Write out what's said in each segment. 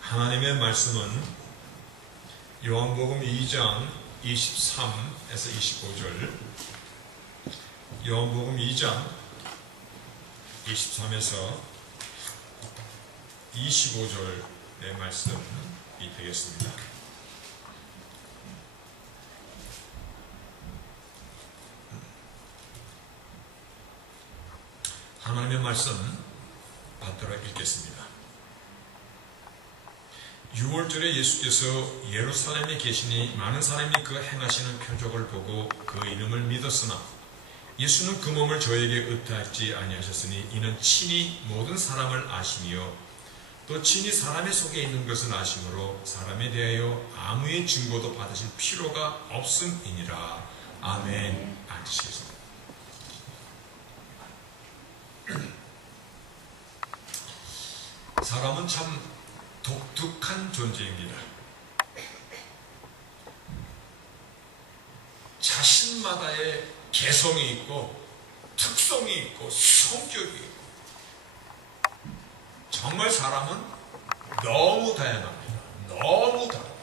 하나님의 말씀은 요한복음 2장 23에서 25절, 요한복음 2장 23에서 25절의 말씀이 되겠습니다. 하나님의 말씀 받들어 읽겠습니다. 6월절에 예수께서 예루살렘에 계시니 많은 사람이 그 행하시는 표적을 보고 그 이름을 믿었으나 예수는 그 몸을 저에게 의탁지 아니하셨으니 이는 친히 모든 사람을 아시며 또 친히 사람의 속에 있는 것을 아심으로 사람에 대하여 아무의 증거도 받으실 필요가 없음이니라. 아멘. 앉으시겠습니다. 사람은 참 독특한 존재입니다. 자신마다의 개성이 있고 특성이 있고 성격이 있고, 정말 사람은 너무 다양합니다. 너무 다릅니다.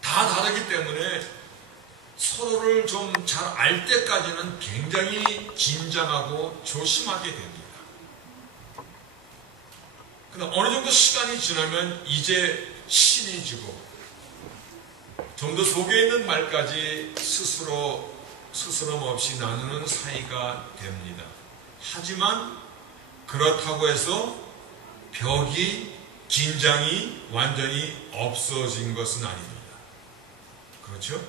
다 다르기 때문에 서로를 좀 잘 알 때까지는 굉장히 긴장하고 조심하게 됩니다. 그다음 어느 정도 시간이 지나면 이제 친해지고 좀 더 속에 있는 말까지 스스럼 없이 나누는 사이가 됩니다. 하지만 그렇다고 해서 벽이, 긴장이 완전히 없어진 것은 아닙니다. 그렇죠?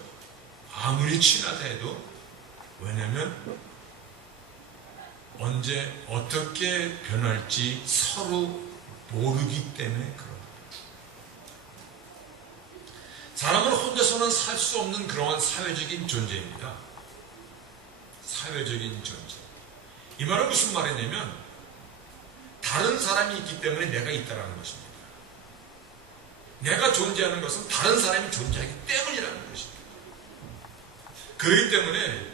아무리 친하다 해도, 왜냐하면 언제 어떻게 변할지 서로 모르기 때문에 그렇습니다. 사람은 혼자서는 살 수 없는 그러한 사회적인 존재입니다. 사회적인 존재. 이 말은 무슨 말이냐면 다른 사람이 있기 때문에 내가 있다는 것입니다. 내가 존재하는 것은 다른 사람이 존재하기 때문이라는 것입니다. 그렇기 때문에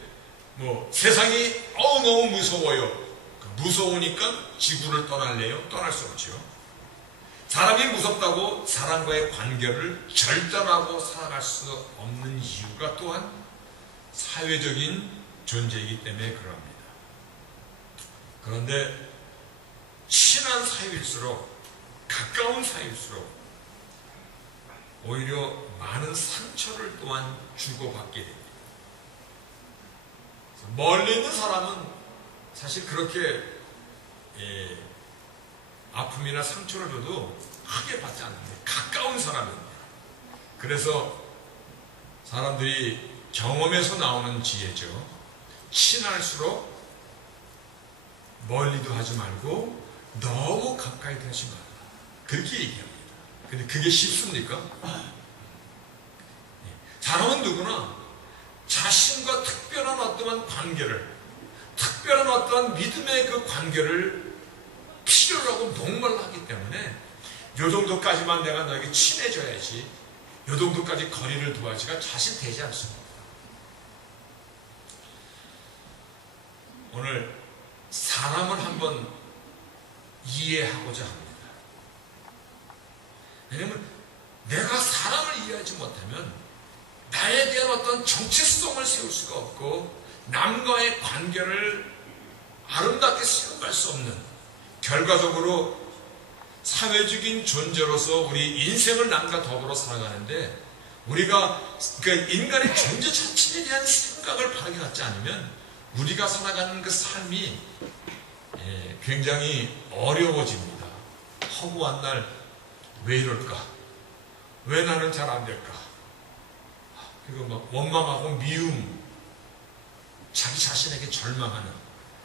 세상이 너무 무서워요. 무서우니까 지구를 떠날래요? 떠날 수 없죠. 사람이 무섭다고 사람과의 관계를 절단하고 살아갈 수 없는 이유가 또한 사회적인 존재이기 때문에 그럽니다. 그런데 친한 사이일수록, 가까운 사이일수록 오히려 많은 상처를 또한 주고받게 됩니다. 멀리 있는 사람은 사실 그렇게 아픔이나 상처를 줘도 크게 받지 않는데 가까운 사람입니다. 그래서 사람들이 경험에서 나오는 지혜죠. 친할수록 멀리도 하지 말고 너무 가까이 되지 말라. 그렇게 얘기합니다. 근데 그게 쉽습니까? 사람은 누구나 자신과 특별한 어떠한 관계를, 특별한 어떠한 믿음의 그 관계를 필요로 하고 목말라 하기 때문에 요 정도까지만 내가 너에게 친해져야지, 요 정도까지 거리를 두어야지가 사실 되지 않습니다. 오늘 사람을 한번 이해하고자 합니다. 왜냐하면 내가 사람을 이해하지 못하면 나에 대한 어떤 정체성을 세울 수가 없고 남과의 관계를 아름답게 세워갈 수 없는, 결과적으로 사회적인 존재로서 우리 인생을 남과 더불어 살아가는데 우리가 인간의 존재 자체에 대한 생각을 바르게 갖지 않으면 우리가 살아가는 그 삶이 굉장히 어려워집니다. 허구한 날 왜 이럴까? 왜 나는 잘 안 될까? 그리고 막 원망하고 미움, 자기 자신에게 절망하는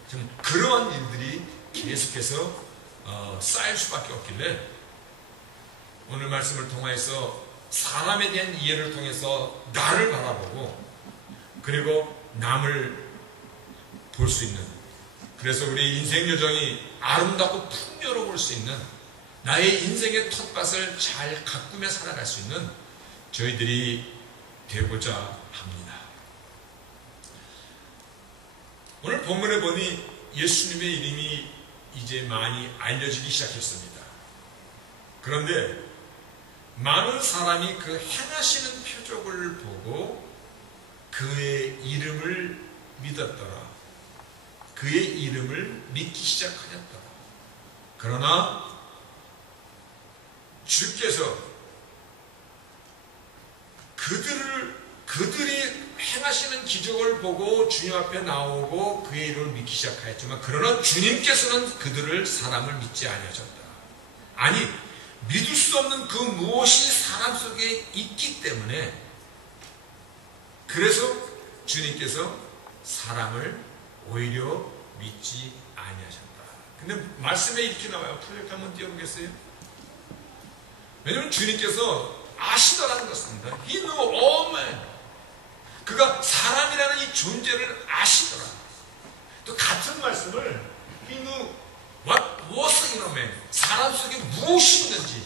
좀 그러한 일들이 계속해서 쌓일 수밖에 없길래 오늘 말씀을 통해서 사람에 대한 이해를 통해서 나를 바라보고 그리고 남을 볼 수 있는, 그래서 우리 인생 여정이 아름답고 풍요로울 수 있는, 나의 인생의 텃밭을 잘 가꾸며 살아갈 수 있는 저희들이 되고자 합니다. 오늘 본문에 보니 예수님의 이름이 이제 많이 알려지기 시작했습니다. 그런데 많은 사람이 그 행하시는 표적을 보고 그의 이름을 믿었더라. 그의 이름을 믿기 시작하였더라. 그러나 주께서 그들이 행하시는 기적을 보고 주님 앞에 나오고 그의 이름을 믿기 시작하였지만, 그러나 주님께서는 그들을 사람을 믿지 아니하셨다. 아니, 믿을 수 없는 그 무엇이 사람 속에 있기 때문에, 그래서 주님께서 사람을 오히려 믿지 아니하셨다. 근데 말씀에 이렇게 나와요. 프로젝트 한번 띄워보겠어요? 왜냐하면 주님께서 아시더라는 것입니다. He knew all men. 그가 사람이라는 이 존재를 아시더라. 또 같은 말씀을 He knew what was in a man. 사람 속에 무엇이 있는지,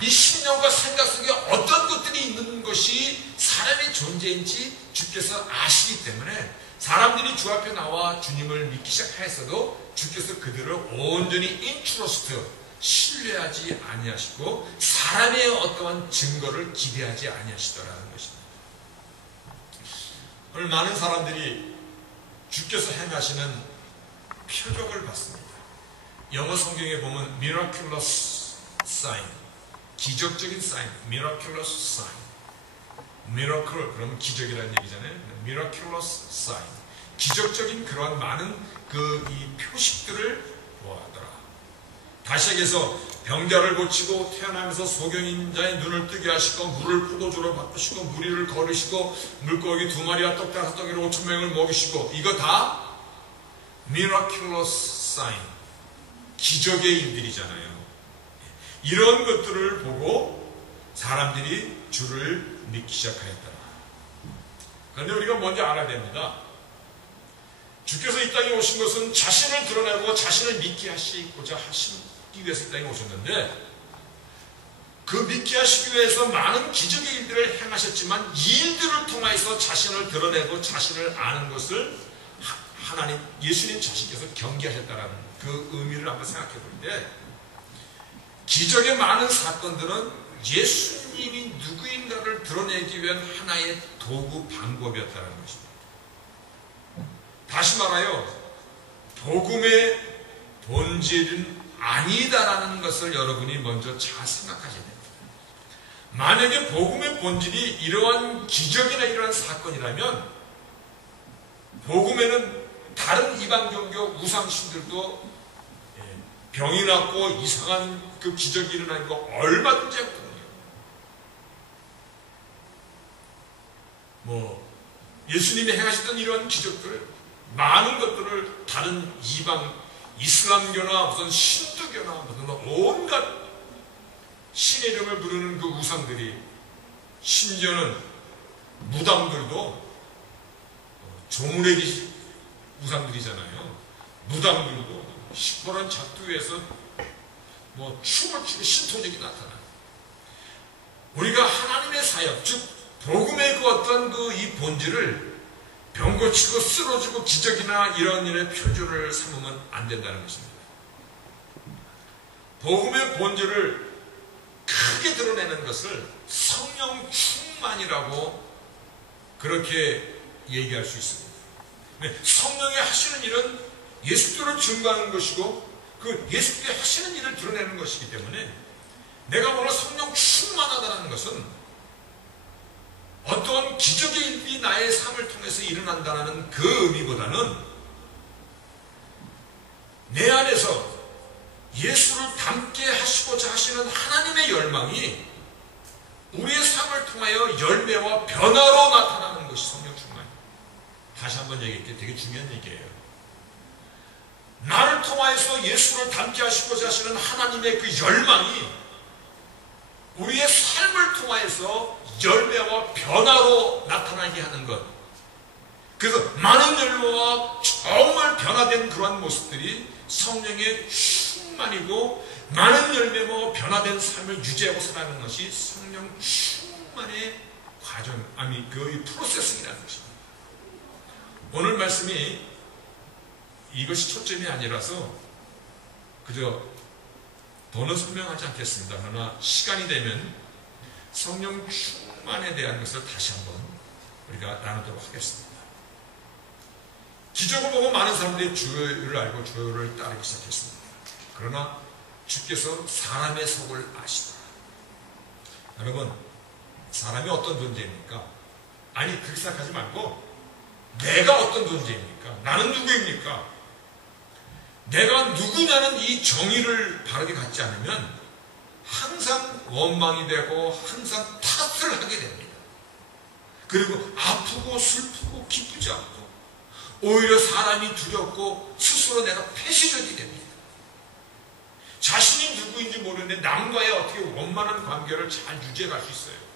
이 심령과 생각 속에 어떤 것들이 있는 것이 사람의 존재인지 주께서 아시기 때문에 사람들이 주 앞에 나와 주님을 믿기 시작하였어도 주께서 그들을 온전히 인트러스트, 신뢰하지 아니하시고 사람의 어떠한 증거를 기대하지 아니하시더라는 것입니다. 오늘 많은 사람들이 주께서 행하시는 표적을 봤습니다. 영어 성경에 보면 miraculous sign, 기적적인 사인, miraculous sign. miracle 그러면 기적이라는 얘기잖아요. miraculous sign, 기적적인 그러한 많은 이 표식들을 보았더라. 다시 얘기해서 병자를 고치고 태어나면서 소경인 자의 눈을 뜨게 하시고 물을 포도주로 바꾸시고 물 위를 걸으시고 물고기 2마리와 떡 5덩이로 5,000명을 먹이시고, 이거 다 miraculous sign, 기적의 일들이잖아요. 이런 것들을 보고 사람들이 주를 믿기 시작하였더라. 그런데 우리가 먼저 알아야 됩니다. 주께서 이 땅에 오신 것은 자신을 드러내고 자신을 믿게 하시고자 하시기 위해서 이 땅에 오셨는데, 그 믿게 하시기 위해서 많은 기적의 일들을 행하셨지만 이 일들을 통해서 자신을 드러내고 자신을 아는 것을 하나님, 예수님 자신께서 경계하셨다는 그 의미를 한번 생각해 볼 때, 기적의 많은 사건들은 예수님이 누구인가를 드러내기 위한 하나의 도구, 방법이었다는 것입니다. 다시 말하여 복음의 본질은 아니다라는 것을 여러분이 먼저 잘 생각하셔야 됩니다. 만약에 복음의 본질이 이러한 기적이나 이러한 사건이라면 복음에는 다른 이방 종교 우상신들도 병이 낫고 이상한 그 기적이 일어나는 거 얼마든지 했거든요. 예수님이 행하셨던 이러한 기적들, 많은 것들을 다른 이방 이슬람교나 무슨 신두교나 무슨 온갖 신의 이름을 부르는 그 우상들이, 심지어는 무당들도 조문회기 우상들이잖아요. 무당들도 시퍼런 작두에서 춤을 추고 신토적이 나타나. 우리가 하나님의 사역, 즉 복음의 그 어떤 이 본질을 병 고치고 쓰러지고 기적이나 이런 일의 표준을 삼으면 안 된다는 것입니다. 복음의 본질을 크게 드러내는 것을 성령 충만이라고 그렇게 얘기할 수 있습니다. 성령이 하시는 일은 예수께로 증거하는 것이고 그 예수께 하시는 일을 드러내는 것이기 때문에, 내가 오늘 성령 충만하다는 것은 어떠한 기적의 일이 나의 삶을 통해서 일어난다는 그 의미보다는 내 안에서 예수를 닮게 하시고자 하시는 하나님의 열망이 우리의 삶을 통하여 열매와 변화로 나타나는 얘기했기 되게 중요한 얘기예요. 나를 통하여서 예수를 닮게 하시고자 하시는 하나님의 그 열망이 우리의 삶을 통하여서 열매와 변화로 나타나게 하는 것. 그래서 많은 열매와 정말 변화된 그러한 모습들이 성령의 충만이고 많은 열매와 변화된 삶을 유지하고 살아가는 것이 성령 충만의 과정, 그 프로세싱이라는 것입니다. 오늘 말씀이 이것이 초점이 아니라서 그저 더는 설명하지 않겠습니다. 그러나 시간이 되면 성령 충만에 대한 것을 다시 한번 우리가 나누도록 하겠습니다. 기적을 보고 많은 사람들이 주를 알고 주를 따르기 시작했습니다. 그러나 주께서 사람의 속을 아시더라. 여러분, 사람이 어떤 존재입니까? 아니, 그렇게 생각하지 말고 내가 어떤 존재입니까? 나는 누구입니까? 내가 누구냐는 이 정의를 바르게 갖지 않으면 항상 원망이 되고 항상 탓을 하게 됩니다. 그리고 아프고 슬프고 기쁘지 않고 오히려 사람이 두렵고 스스로 내가 패시적이 됩니다. 자신이 누구인지 모르는데 남과의 어떻게 원만한 관계를 잘 유지해 갈 수 있어요.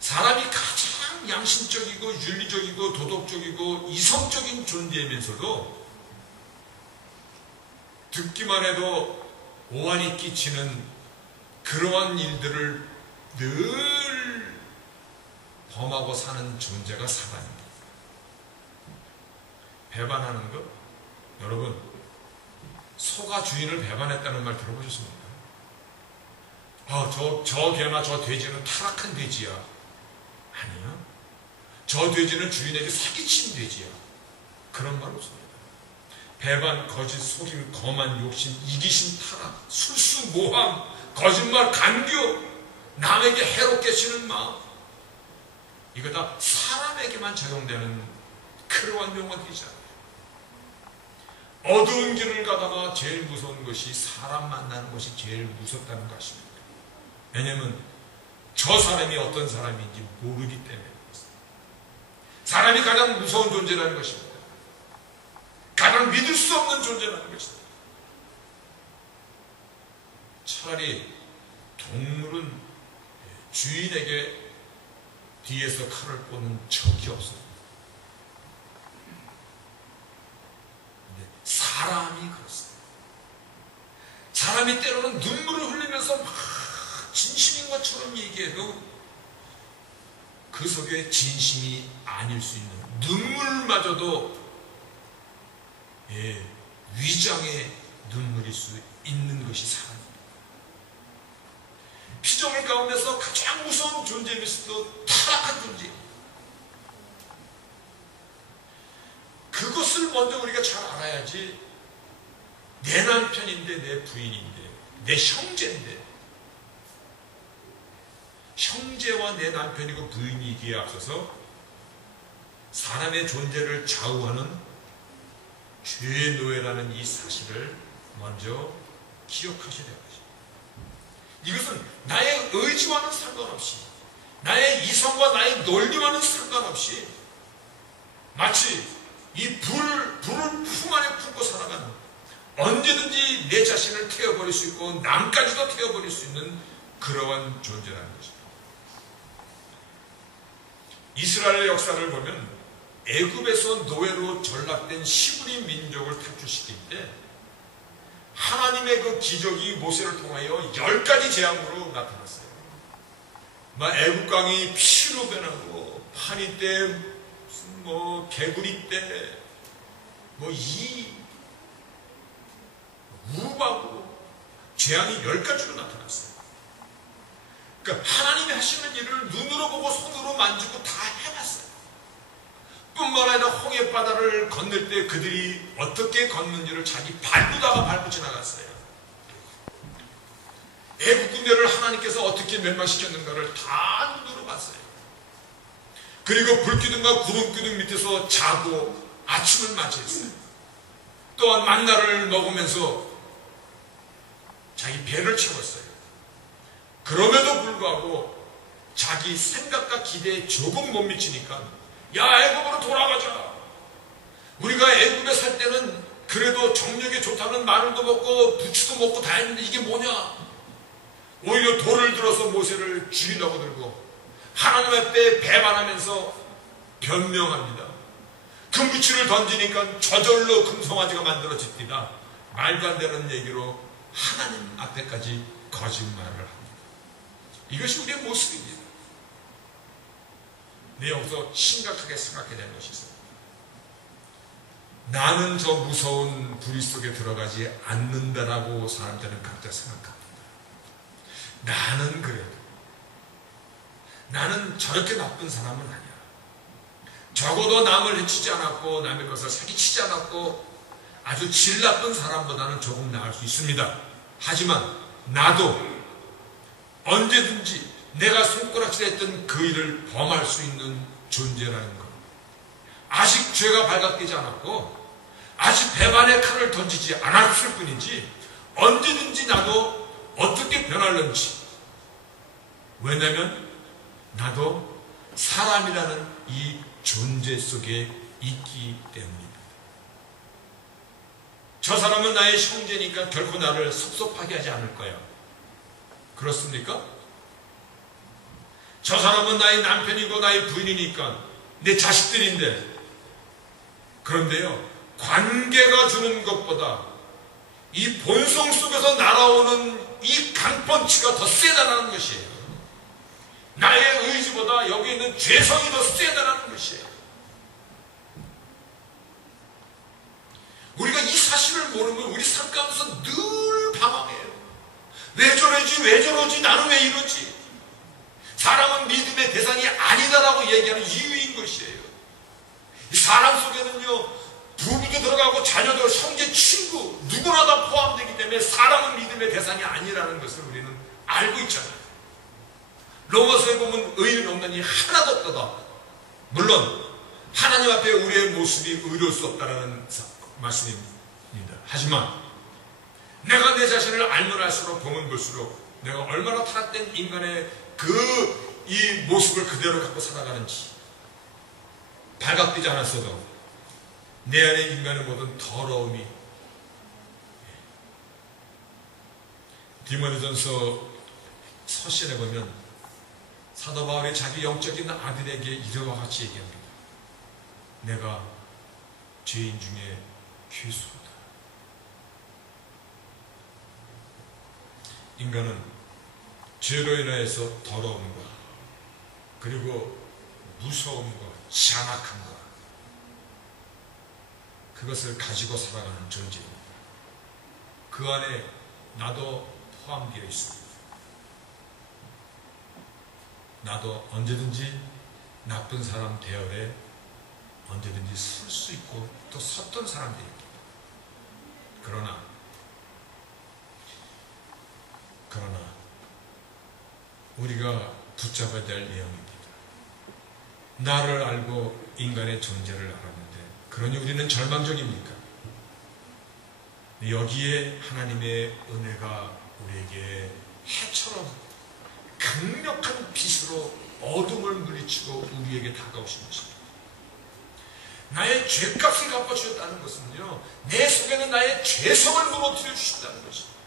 사람이 가장 양심적이고 윤리적이고 도덕적이고 이성적인 존재이면서도 듣기만 해도 오한이 끼치는 그러한 일들을 늘 범하고 사는 존재가 사단입니다. 배반하는 것? 여러분, 소가 주인을 배반했다는 말 들어보셨습니까? 저 개나 저 돼지는 타락한 돼지야. 아니요. 저 돼지는 주인에게 사기친 돼지야. 그런 말 없습니다. 배반, 거짓, 속임, 거만, 욕심, 이기심, 타락, 술수, 모함, 거짓말, 간교, 남에게 해롭게 치는 마음, 이거 다 사람에게만 적용되는 그러한 용어들이잖아요. 어두운 길을 가다가 제일 무서운 것이 사람 만나는 것이 제일 무섭다는 것입니다. 왜냐하면 저 사람이 어떤 사람인지 모르기 때문에 사람이 가장 무서운 존재라는 것입니다. 가장 믿을 수 없는 존재라는 것입니다. 차라리 동물은 주인에게 뒤에서 칼을 꽂는 적이 없어요. 근데 사람이 그렇습니다. 사람이 때로는 눈물을 흘리면서 막 진심인 것처럼 얘기해도 그 속에 진심이 아닐 수 있는 눈물마저도 위장의 눈물일 수 있는 것이 사람입니다. 피조물 가운데서 가장 무서운 존재이면서도 타락한 존재. 그것을 먼저 우리가 잘 알아야지 내 남편인데 내 부인인데 내 형제인데 형제와 내 남편이고 부인이기에 앞서서 사람의 존재를 좌우하는 죄의 노예라는 이 사실을 먼저 기억하셔야 됩니다. 이것은 나의 의지와는 상관없이 나의 이성과 나의 논리와는 상관없이 마치 이 불을 품 안에 품고 살아가는 언제든지 내 자신을 태워버릴 수 있고 남까지도 태워버릴 수 있는 그러한 존재라는 것입니다. 이스라엘의 역사를 보면 애굽에서 노예로 전락된 시브리 민족을 탈출시킬 때 하나님의 그 기적이 모세를 통하여 10가지 재앙으로 나타났어요. 애국강이 피로 변하고 파니 때, 개구리 때, 이 우박으로 재앙이 10가지로 나타났어요. 그러니까 하나님이 하시는 일을 눈으로 보고 손으로 만지고 다 해봤어요. 뿐만 아니라 홍해바다를 건널 때 그들이 어떻게 걷는지를 자기 발로다가 밟고 지나갔어요. 애국 군대를 하나님께서 어떻게 멸망시켰는가를 다 눈으로 봤어요. 그리고 불기둥과 구름기둥 밑에서 자고 아침을 맞이했어요. 또한 만나를 먹으면서 자기 배를 채웠어요. 그럼에도 불구하고 자기 생각과 기대에 조금 못 미치니까 야, 애굽으로 돌아가자. 우리가 애굽에 살 때는 그래도 정력이 좋다는 마늘도 먹고 부추도 먹고 다 했는데 이게 뭐냐? 오히려 돌을 들어서 모세를 죽이려고 들고 하나님 앞에 배반하면서 변명합니다. 금부치를 던지니까 저절로 금송아지가 만들어집니다. 말도 안 되는 얘기로 하나님 앞에까지 거짓말을 합니다. 이것이 우리의 모습입니다. 네, 여기서 심각하게 생각해야 되는 것이 있습니다. 나는 저 무서운 불의 속에 들어가지 않는다라고 사람들은 각자 생각합니다. 나는 그래도 나는 저렇게 나쁜 사람은 아니야. 적어도 남을 해치지 않았고 남의 것을 사기치지 않았고 아주 질 나쁜 사람보다는 조금 나을 수 있습니다. 하지만 나도 언제든지 내가 손가락질했던 그 일을 범할 수 있는 존재라는 것. 아직 죄가 발각되지 않았고 아직 배반의 칼을 던지지 않았을 뿐이지 언제든지 나도 어떻게 변할는지. 왜냐하면 나도 사람이라는 이 존재 속에 있기 때문입니다. 저 사람은 나의 형제니까 결코 나를 섭섭하게 하지 않을 거야. 그렇습니까? 저 사람은 나의 남편이고 나의 부인이니까 내 자식들인데. 그런데요, 관계가 주는 것보다 이 본성 속에서 날아오는 이 강펀치가 더 세다는 것이에요. 나의 의지보다 여기 있는 죄성이 더 세다는 것이에요. 우리가 이 사실을 모르면 우리 삶 가운데서 늘 방황해요. 왜 저러지? 왜 저러지? 나는 왜 이러지? 사람은 믿음의 대상이 아니다라고 얘기하는 이유인 것이에요. 이 사람 속에는요, 부부도 들어가고 자녀도 형제, 친구 누구나 다 포함되기 때문에 사람은 믿음의 대상이 아니라는 것을 우리는 알고 있잖아요. 로마서에 보면 의인 없나니 하나도 없도다. 물론 하나님 앞에 우리의 모습이 의로울 수 없다는 말씀입니다. 하지만 내가 내 자신을 알면 알수록 보면 볼수록 내가 얼마나 타락된 인간의 이 모습을 그대로 갖고 살아가는지 발각되지 않았어도 내 안에 인간의 모든 더러움이. 디모데전서 서신에 보면 사도 바울이 자기 영적인 아들에게 이와 같이 얘기합니다. 내가 죄인 중에 괴수로다. 인간은 죄로 인하여서 더러움과 그리고 무서움과 잔악함과 그것을 가지고 살아가는 존재입니다. 그 안에 나도 포함되어 있습니다. 나도 언제든지 나쁜 사람 대열에 언제든지 설 수 있고 또 섰던 사람들입니다. 그러나 우리가 붙잡아야 될 내용입니다. 나를 알고 인간의 존재를 알았는데 그러니 우리는 절망적입니까? 여기에 하나님의 은혜가 우리에게 해처럼 강력한 빛으로 어둠을 물리치고 우리에게 다가오신 것입니다. 나의 죄값을 갚아주셨다는 것은요, 내 속에는 나의 죄성을 무너뜨려 주신다는 것입니다.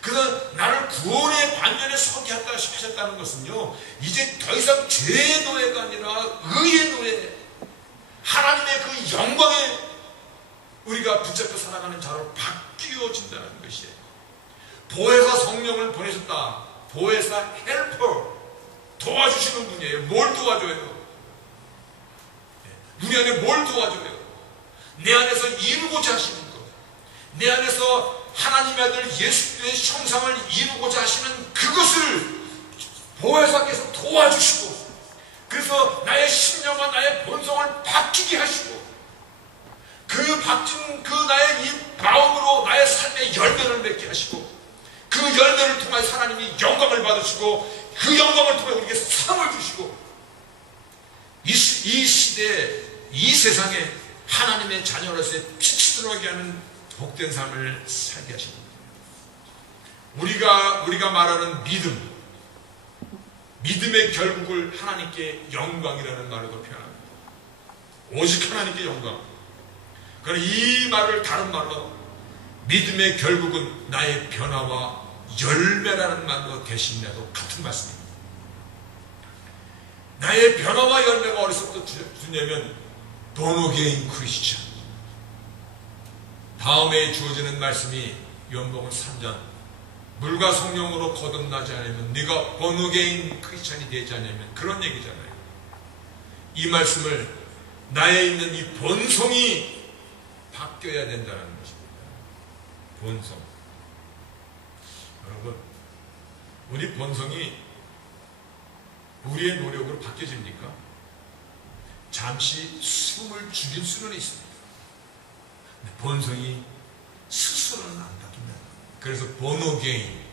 그는 나를 구원의 관전에 서게 하셨다는 것은요, 이제 더 이상 죄의 노예가 아니라 의의 노예, 하나님의 그 영광에 우리가 붙잡혀 살아가는 자로 바뀌어진다는 것이에요. 보혜사 성령을 보내셨다. 보혜사 헬퍼, 도와주시는 분이에요. 뭘 도와줘요? 우리 안에 뭘 도와줘요? 내 안에서 이루고자 하시는 것, 내 안에서 하나님의 아들 예수 그리스도의 형상을 이루고자 하시는 그것을 보혜사께서 도와주시고, 그래서 나의 심령과 나의 본성을 바뀌게 하시고, 그 바뀐 그 나의 이 마음으로 나의 삶의 열매를 맺게 하시고, 그 열매를 통해 하나님이 영광을 받으시고, 그 영광을 통해 우리에게 상을 주시고, 이 시대에, 이 세상에 하나님의 자녀로서의 빛이 들어가게 하는 복된 삶을 살게 하십니다. 우리가 말하는 믿음의 결국을 하나님께 영광이라는 말로도 표현합니다. 오직 하나님께 영광. 그러나 이 말을 다른 말로 믿음의 결국은 나의 변화와 열매라는 말로 대신해도 같은 말씀입니다. 나의 변화와 열매가 어디서부터 주냐면 born again Christian. 다음에 주어지는 말씀이 요한복음 3장 물과 성령으로 거듭나지 않으면 네가 born again Christian이 되지 않으면 그런 얘기잖아요. 이 말씀을 나에 있는 이 본성이 바뀌어야 된다는 것입니다. 본성. 여러분, 우리 본성이 우리의 노력으로 바뀌어집니까? 잠시 숨을 죽일 수는 있습니다. 본성이 스스로는 안 바뀝니다. 그래서 born again,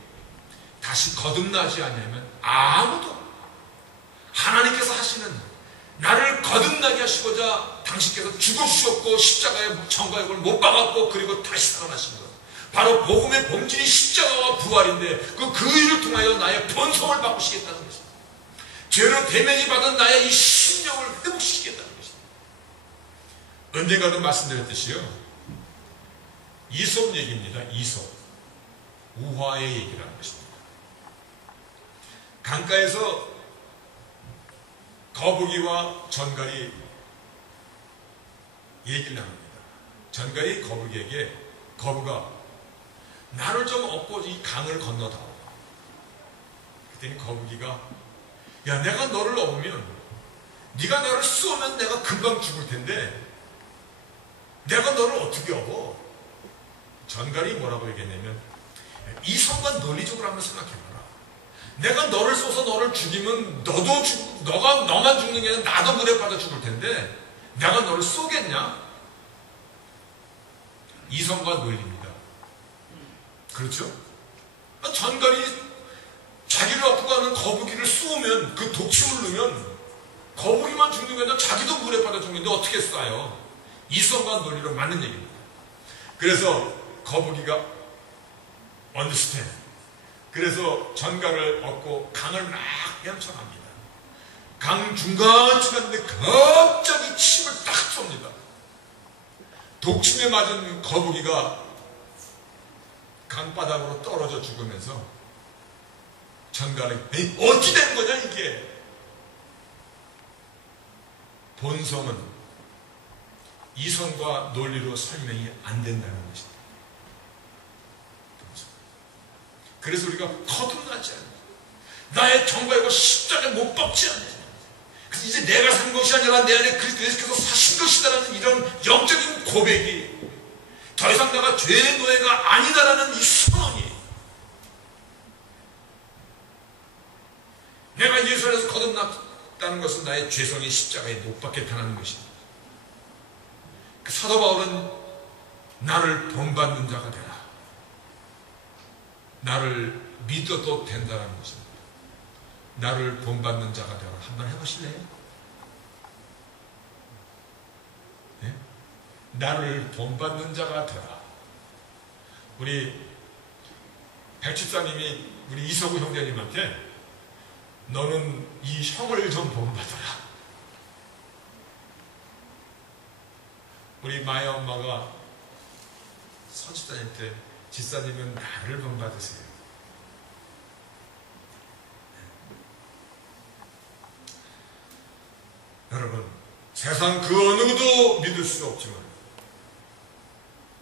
다시 거듭나지 않으면 아무도 하나님께서 하시는 나를 거듭나게 하시고자 당신께서 죽어주셨고 십자가의 정가역을 못 박았고 그리고 다시 살아나신 것, 바로 복음의 본질이 십자가와 부활인데 그 일을 통하여 나의 본성을 바꾸시겠다는 것입니다. 죄로 대면이 받은 나의 이 심령을 회복시키겠다는 것입니다. 언젠가도 말씀드렸듯이요, 이솝 얘기입니다. 이솝, 우화의 얘기라는 것입니다. 강가에서 거북이와 전갈이 얘기를 나눕니다. 전갈이 거북이에게, 거북아, 나를 좀 업고 이 강을 건너다오. 그랬더니 거북이가, 야, 내가 너를 업으면 네가 나를 쏘면 내가 금방 죽을 텐데 내가 너를 어떻게 업어? 전갈이 뭐라고 얘기했냐면, 이성과 논리적으로 한번 생각해봐라. 내가 너를 쏘서 너를 죽이면 너만 죽는 게 아니라 나도 물에 빠져 죽을 텐데 내가 너를 쏘겠냐? 이성과 논리입니다. 그렇죠? 전갈이 자기를 업고 가는 거북이를 쏘면, 그 독침을 넣으면 거북이만 죽는 게 아니라 자기도 물에 빠져 죽는데 어떻게 쏴요? 이성과 논리로 맞는 얘기입니다. 그래서 거북이가 understand. 그래서 전갈을 얻고 강을 막 헤엄쳐갑니다. 강 중간중간인데 갑자기 침을 딱 쏩니다. 독침에 맞은 거북이가 강바닥으로 떨어져 죽으면서 전갈이, 에이, 어찌 된 거냐 이게? 본성은 이성과 논리로 설명이 안 된다는 것입니다. 그래서 우리가 거듭나지 않는, 나의 정과이고 십자가에 못 박지 않는, 그래서 이제 내가 산 것이 아니라 내 안에 그리스도 예수께서 사신 것이다라는 이런 영적인 고백이, 더 이상 내가 죄의 노예가 아니다라는 이 선언이, 내가 예수 안에서 거듭났다는 것은 나의 죄성이 십자가에 못 박혔다는 것입니다. 그 사도 바울은 나를 본받는 자가 되라, 나를 믿어도 된다는 것입니다. 나를 본받는 자가 되라. 한번 해보실래요? 네? 나를 본받는 자가 되라. 우리 백집사님이 우리 이서구 형제님한테 너는 이 형을 좀 본받아라. 우리 마야 엄마가 서집사님한테 집사님은 나를 본받으세요. 여러분, 세상 그 어느 누구도 믿을 수 없지만,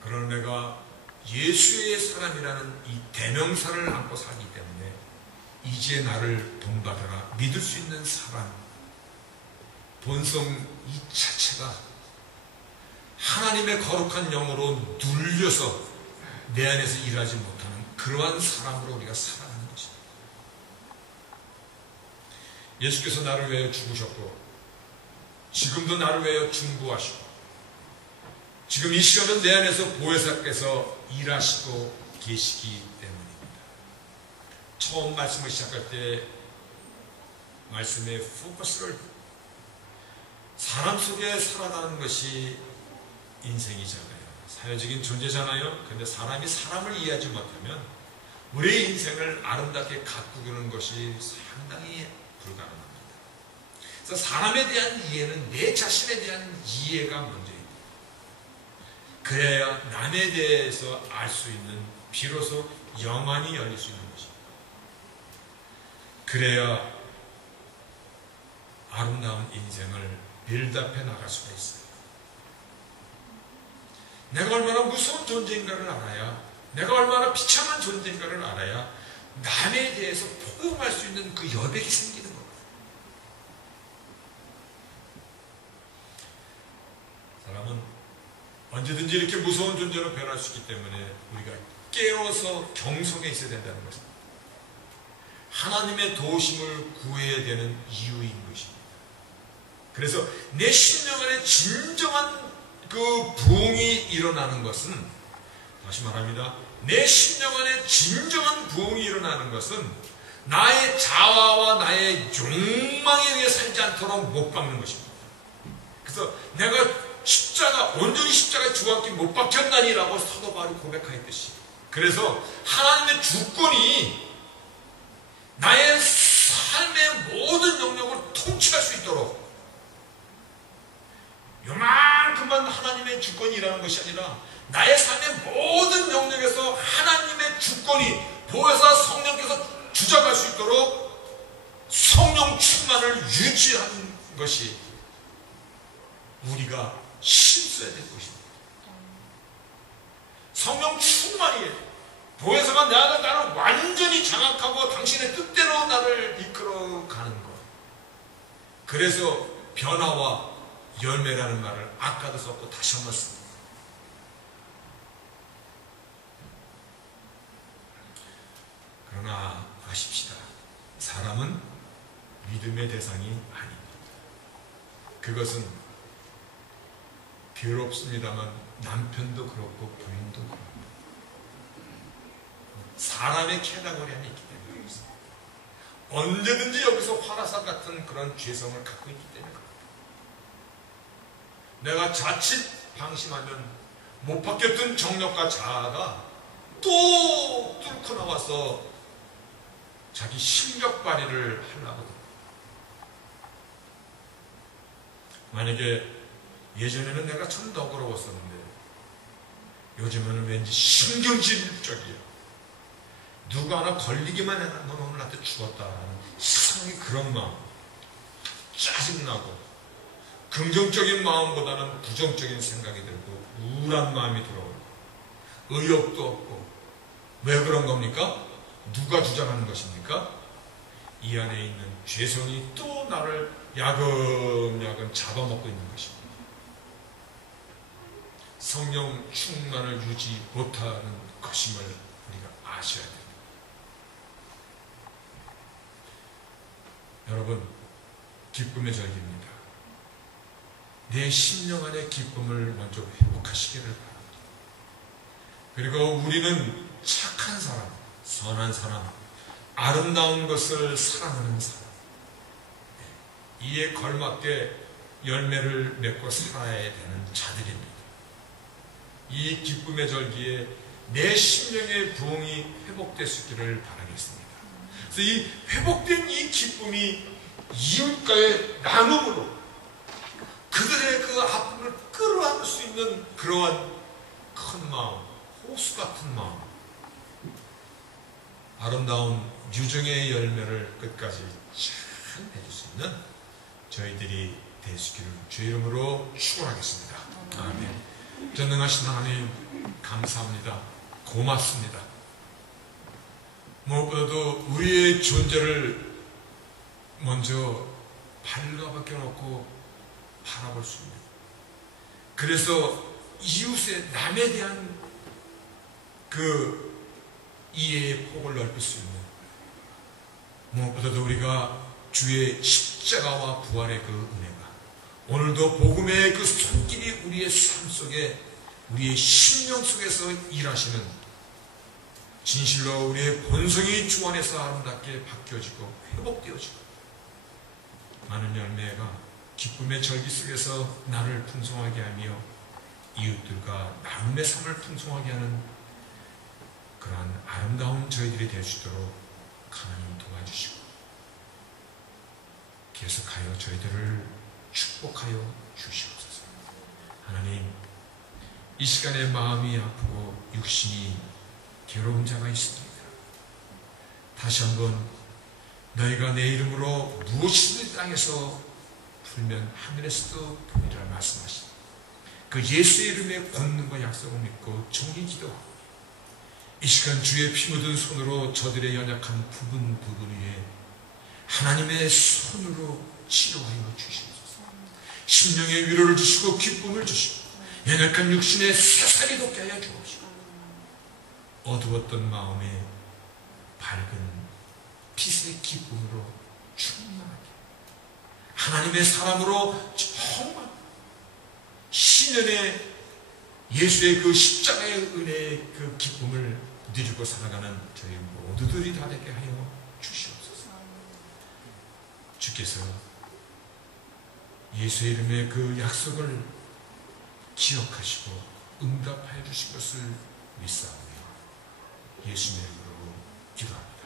그러나 내가 예수의 사람이라는 이 대명사를 안고 살기 때문에 이제 나를 본받아라, 믿을 수 있는 사람, 본성 이 자체가 하나님의 거룩한 영으로 눌려서 내 안에서 일하지 못하는 그러한 사람으로 우리가 살아가는 것입니다. 예수께서 나를 위하여 죽으셨고 지금도 나를 위하여 중보하시고 지금 이 시간은 내 안에서 보혜사께서 일하시고 계시기 때문입니다. 처음 말씀을 시작할 때 말씀의 포커스를 사람 속에 살아가는 것이 인생이잖아요. 사회적인 존재잖아요. 근데 사람이 사람을 이해하지 못하면 우리의 인생을 아름답게 가꾸는 것이 상당히 불가능합니다. 그래서 사람에 대한 이해는 내 자신에 대한 이해가 먼저입니다. 그래야 남에 대해서 알 수 있는, 비로소 영안이 열릴 수 있는 것입니다. 그래야 아름다운 인생을 빌드업해 나갈 수가 있어요. 내가 얼마나 무서운 존재인가를 알아야, 내가 얼마나 비참한 존재인가를 알아야 남에 대해서 포용할 수 있는 그 여백이 생기는 겁니다. 사람은 언제든지 이렇게 무서운 존재로 변할 수 있기 때문에 우리가 깨어서 경성에 있어야 된다는 것입니다. 하나님의 도우심을 구해야 되는 이유인 것입니다. 그래서 내 심령 안에 진정한 그 부흥이 일어나는 것은, 다시 말합니다, 내 심령 안에 진정한 부흥이 일어나는 것은 나의 자아와 나의 욕망에 의해 살지 않도록 못 박는 것입니다. 그래서 내가 온전히 십자가에 주왕께 못 박혔나니라고 사도 바울이 고백하였듯이, 그래서 하나님의 주권이 나의 삶의 모든 영역을 통치할 수 있도록, 요만큼만 하나님의 주권이 일하는 것이 아니라 나의 삶의 모든 영역에서 하나님의 주권이 보혜사 성령께서 주장할 수 있도록 성령 충만을 유지하는 것이 우리가 힘써야 될 것입니다. 성령 충만이 보혜사가 나를 완전히 장악하고 당신의 뜻대로 나를 이끌어가는 것. 그래서 변화와 열매라는 말을 아까도 썼고 다시 한번 씁니다. 그러나 아십시다. 사람은 믿음의 대상이 아닙니다. 그것은 괴롭습니다만 남편도 그렇고 부인도 그렇고 사람의 캐다고리 안에 있기 때문에 그렇습니다. 언제든지 여기서 화라산 같은 그런 죄성을 갖고 있기 때문에 그렇습니다. 내가 자칫 방심하면 못 박혔던 정력과 자아가 또 뚫고 나와서 자기 실력 발휘를 하려고 합니다. 만약에 예전에는 내가 참 너그러웠었는데 요즘에는 왠지 신경질적이야. 누가 하나 걸리기만 해라. 넌 오늘 나한테 죽었다라는 이상하게 그런 마음, 짜증나고 긍정적인 마음보다는 부정적인 생각이 들고 우울한 마음이 들어오고 의욕도 없고. 왜 그런 겁니까? 누가 주장하는 것입니까? 이 안에 있는 죄성이 또 나를 야금야금 잡아먹고 있는 것입니다. 성령 충만을 유지 못하는 것임을 우리가 아셔야 됩니다. 여러분, 기쁨의 절기입니다. 내 심령 안의 기쁨을 먼저 회복하시기를 바랍니다. 그리고 우리는 착한 사람, 선한 사람, 아름다운 것을 사랑하는 사람, 이에 걸맞게 열매를 맺고 살아야 되는 자들입니다. 이 기쁨의 절기에 내 심령의 부흥이 회복되시기를 바라겠습니다. 그래서 이 회복된 이 기쁨이 이웃과의 나눔으로 그들의 그 아픔을 끌어안을 수 있는 그러한 큰 마음, 호수 같은 마음, 아름다운 유정의 열매를 끝까지 잘 맺을 수 있는 저희들이 되시기를 주의 이름으로 축원하겠습니다. 아멘. 전능하신 하나님 감사합니다. 고맙습니다. 무엇보다도 우리의 존재를 먼저 발가벗겨 놓고 바라볼 수 있는, 그래서 이웃의 남에 대한 그 이해의 폭을 넓힐 수 있는, 무엇보다도 우리가 주의 십자가와 부활의 그 은혜가 오늘도 복음의 그 손길이 우리의 삶 속에, 우리의 심령 속에서 일하시는, 진실로 우리의 본성이 주 안에서 아름답게 바뀌어지고 회복되어지고 많은 열매가 기쁨의 절기 속에서 나를 풍성하게 하며 이웃들과 나눔의 삶을 풍성하게 하는 그러한 아름다운 저희들이 될 수 있도록 하나님 도와주시고 계속하여 저희들을 축복하여 주시옵소서. 하나님, 이 시간에 마음이 아프고 육신이 괴로운 자가 있습니다. 다시 한번 너희가 내 이름으로 무엇이든 땅에서 풀면 하늘에서도 풀리라 말씀하신 그 예수의 이름의 권능과 약속을 믿고 정리 기도하고 이 시간 주의 피 묻은 손으로 저들의 연약한 부분 위에 하나님의 손으로 치료하여 주시옵소서. 심령의 위로를 주시고 기쁨을 주시고 연약한 육신의 새살이 돋게 하여 주옵시고 어두웠던 마음에 밝은 빛의 기쁨으로 충만하게 하나님의 사람으로 정말 신연의 예수의 그 십자가의 은혜의 그 기쁨을 누리고 살아가는 저희 모두들이 다 되게 하여 주시옵소서. 주께서 예수의 이름의 그 약속을 기억하시고 응답하여 주신 것을 믿사오며 예수님의 이름으로 기도합니다.